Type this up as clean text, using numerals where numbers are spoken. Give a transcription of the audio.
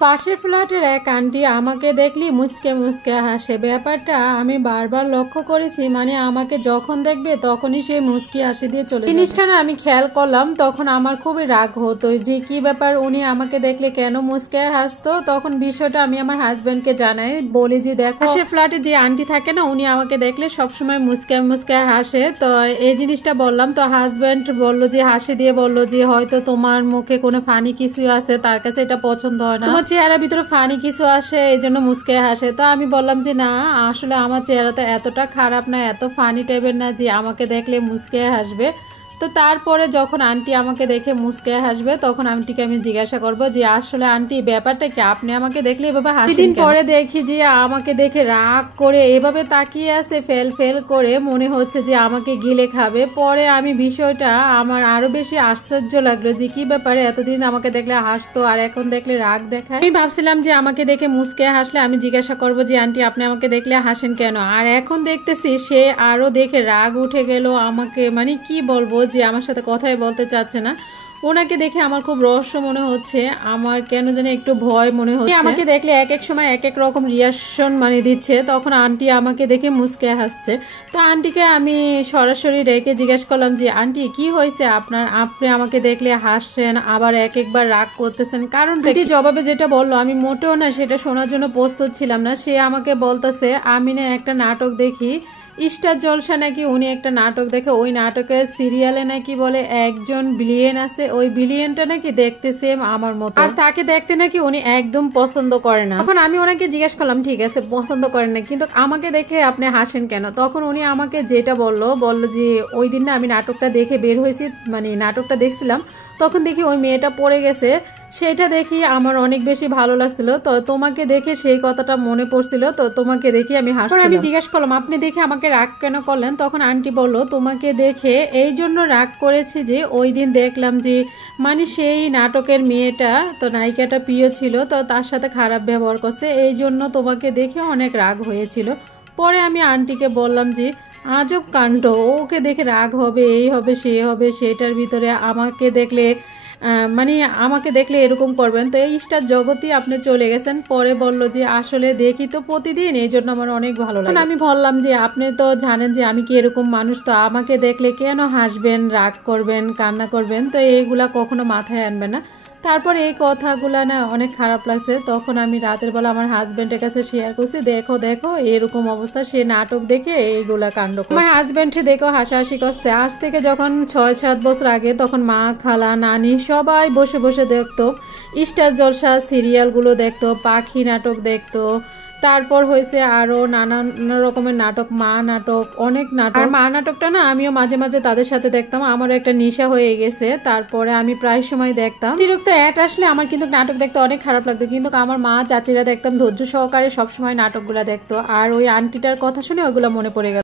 পাশের ফ্ল্যাটের এক আন্টি আমাকে দেখলি মুচকে মুচকে হাসে। ব্যাপারটা আমি বারবার লক্ষ্য করেছি, মানে আমাকে যখন দেখবে তখনই সে মুচকি হাসি দিয়ে চলে। জিনিসটা না আমি খেয়াল করলাম, তখন আমার খুবই রাগ হতো যে কি ব্যাপার, উনি আমাকে দেখলে কেন মুচকে হাসতো। তখন বিষয়টা আমি আমার হাজবেন্ডকে জানাই, বলি যে দেখো পাশের ফ্ল্যাটে যে আন্টি থাকে না, উনি আমাকে দেখলে সবসময় মুচকে মুচকে হাসে। তো এই জিনিসটা বললাম, তো হাজবেন্ড বললো যে হাসি দিয়ে বললো যে হয়তো তোমার মুখে কোনো ফানি কিছু আছে, তার কাছে এটা পছন্দ হয় না, চেহারার ভিতরে ফানি কিছু আসে এই জন্য মুচকে হাসে। তো আমি বললাম যে না, আসলে আমার চেহারা তো এতটা খারাপ না, এত ফানি টাইপের না যে আমাকে দেখলে মুচকে হাসবে। তো তারপরে যখন আন্টি আমাকে দেখে মুচকে হাসবে, তখন আন্টিকে আমি জিজ্ঞাসা করব যে আসলে আন্টি ব্যাপারটা কি, আপনি আমাকে দেখলে এভাবে হাসেন। দিন পরে দেখি যে আমাকে দেখে রাগ করে এভাবে তাকিয়ে আছে, ফেল ফেল করে, মনে হচ্ছে যে আমাকে গিলে খাবে। পরে আমি বিষয়টা আমার আরো বেশি আশ্চর্য লাগলো যে কি ব্যাপারে, এতদিন আমাকে দেখলে হাসতো আর এখন দেখলে রাগ দেখায়। আমি ভাবছিলাম যে আমাকে দেখে মুচকে হাসলে আমি জিজ্ঞাসা করব যে আন্টি আপনি আমাকে দেখলে হাসেন কেন, আর এখন দেখতেছি সে আরো দেখে রাগ উঠে গেল আমাকে, মানে কি বলবো যে আমার সাথে কথাই বলতে চাচ্ছে না। ওনাকে দেখে আমার খুব রহস্য মনে হচ্ছে, আমার কেন জানি একটু ভয় মনে হচ্ছে। আমাকে দেখলে এক এক সময় এক এক রকম রিয়াকশন মানে দিচ্ছে। তখন আন্টি আমাকে দেখে মুচকে হাসছে। তো আন্টিকে আমি সরাসরি রেখে জিজ্ঞেস করলাম যে আন্টি কি হয়েছে আপনার, আপনি আমাকে দেখলে হাসছেন আবার এক একবার রাগ করতেছেন, কারণ জবাবে যেটা বললো আমি মোটেও না সেটা শোনার জন্য প্রস্তুত ছিলাম না। সে আমাকে বলতেছে আমি না একটা নাটক দেখি, স্টার জলসা নাকি উনি একটা নাটক দেখে, ওই নাটকের সিরিয়ালে নাকি বলে একজন বিলিয়ন আছে, ওই বিলিয়নটা নাকি দেখতে সেম আমার মতো, আর তাকে দেখতে নাকি উনি একদম পছন্দ করে না। তখন আমি ওনাকে জিজ্ঞেস করলাম ঠিক আছে পছন্দ করেন না, কিন্তু আমাকে দেখে আপনি হাসেন কেন। তখন উনি আমাকে যেটা বললো যে ওই দিন না আমি নাটকটা দেখে বের হয়েছি, মানে নাটকটা দেখছিলাম, তখন দেখি ওই মেয়েটা পড়ে গেছে, সেটা দেখি আমার অনেক বেশি ভালো লাগছিল। তো তোমাকে দেখে সেই কথাটা মনে পড়ছিল, তো তোমাকে দেখি আমি হাসছিলাম। আমি জিজ্ঞেস করলাম আপনি দেখে আমাকে রাগ কেন করলেন। তখন আন্টি বলল তোমাকে দেখে এই জন্য রাগ করেছি যে ওই দিন দেখলাম যে মানে সেই নাটকের মেয়েটা, তো নায়িকাটা প্রিয় ছিল, তো তার সাথে খারাপ ব্যবহার করছে, এই জন্য তোমাকে দেখে অনেক রাগ হয়েছিল। পরে আমি আন্টিকে বললাম যে আজব কাণ্ড, ওকে দেখে রাগ হবে, এই হবে সে হবে, সেটার ভিতরে আমাকে দেখলে মানে আমাকে দেখলে এরকম করবেন। তো এই স্টার জগতেই আপনি চলে গেছেন। পরে বলল যে আসলে দেখি তো প্রতিদিন, এই জন্য আমার অনেক ভালো লাগে। আমি বললাম যে আপনি তো জানেন যে আমি কি এরকম মানুষ, তো আমাকে দেখলে কেন হাসবেন, রাগ করবেন, কান্না করবেন, তো এইগুলা কখনো মাথায় আনবেন না। তারপর এই কথাগুলা না অনেক খারাপ লাগছে। তখন আমি রাতের বেলা আমার হাজবেন্ডের কাছে শেয়ার করছি, দেখো দেখো এরকম অবস্থা, সে নাটক দেখে এইগুলা কাণ্ড। আমার হাজবেন্ড দেখো হাসাহাসি করছে। আজ থেকে যখন 6-7 বছর আগে, তখন মা, খালা, নানি সবাই বসে বসে দেখতো স্টার জলসা সিরিয়ালগুলো দেখতো, পাখি নাটক দেখতো, তারপর হয়েছে আরো নানান রকমের নাটক, মা নাটক, অনেক নাটক। আর মা নাটকটা না আমিও মাঝে মাঝে তাদের সাথে দেখতাম, আমার একটা নেশা হয়ে গেছে। তারপরে আমি প্রায় সময় দেখতাম। অতিরিক্ত অ্যাড আসলে আমার কিন্তু নাটক দেখতে অনেক খারাপ লাগতো, কিন্তু আমার মা চাচিরা দেখতাম ধৈর্য সহকারে সবসময় নাটকগুলা দেখতো, আর ওই আন্টিটার কথা শুনে ওইগুলো মনে পড়ে গেল।